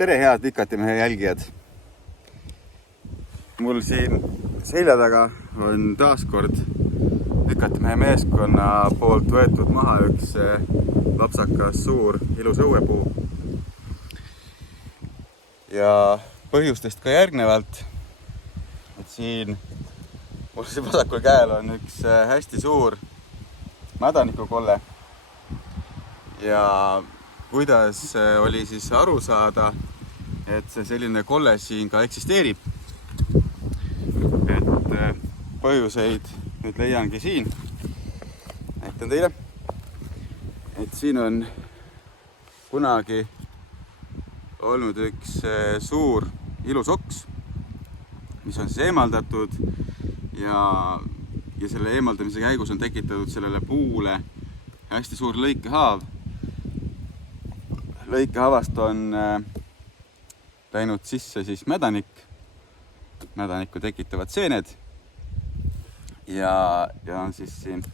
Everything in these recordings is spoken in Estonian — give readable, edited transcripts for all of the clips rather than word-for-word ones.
tere, head Vikatimehe jälgijad! Mul siin selja taga on taaskord Vikatimehe meeskonna poolt võetud maha üks lapsakas suur ilus õuepuu. Ja põhjustest ka järgnevalt, et siin mul siin vasakul käel on üks hästi suur mädanikukolle. Ja kuidas oli siis aru saada, et see selline kolle siin ka eksisteerib. Et põhjuseid nüüd leiangi siin. Näitan teile. Et siin on kunagi olnud üks suur ilus oks, mis on siis eemaldatud ja selle eemaldamise käigus on tekitatud sellele puule hästi suur lõikehaav. Lõikehavast on läinud sisse siis mädanik. Mädanikku tekitavad seened ja on siis siin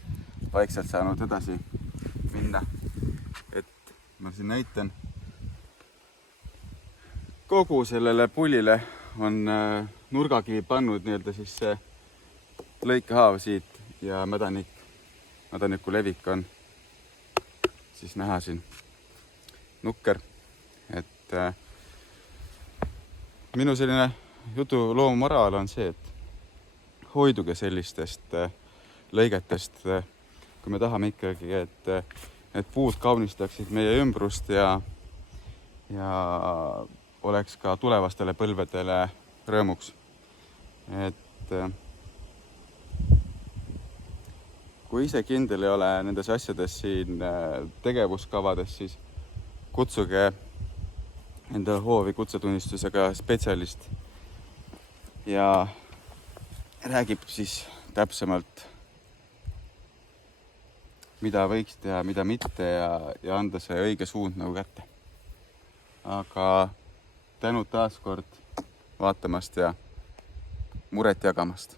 vaikselt saanud edasi minna. Et ma siin näitan. Kogu sellele pullile on nurgakivi pannud nii-öelda siis see lõikehaav siit ja mädaniku levik on siis näha siin. Nukker, et minu selline jutu loomu moraal on see, et hoiduge sellistest lõigetest, kui me tahame ikkagi, et puud kaunistaksid meie ümbrust ja oleks ka tulevastele põlvedele rõõmuks. Et kui ise kindel ei ole nendes asjades siin tegevuskavades, siis kutsuge enda hoovi kutsetunnistusega spetsialist ja räägib siis täpsemalt, mida võiks teha, mida mitte ja anda see õige suund nagu kätte. Aga tänud taas kord vaatamast ja muret jagamast.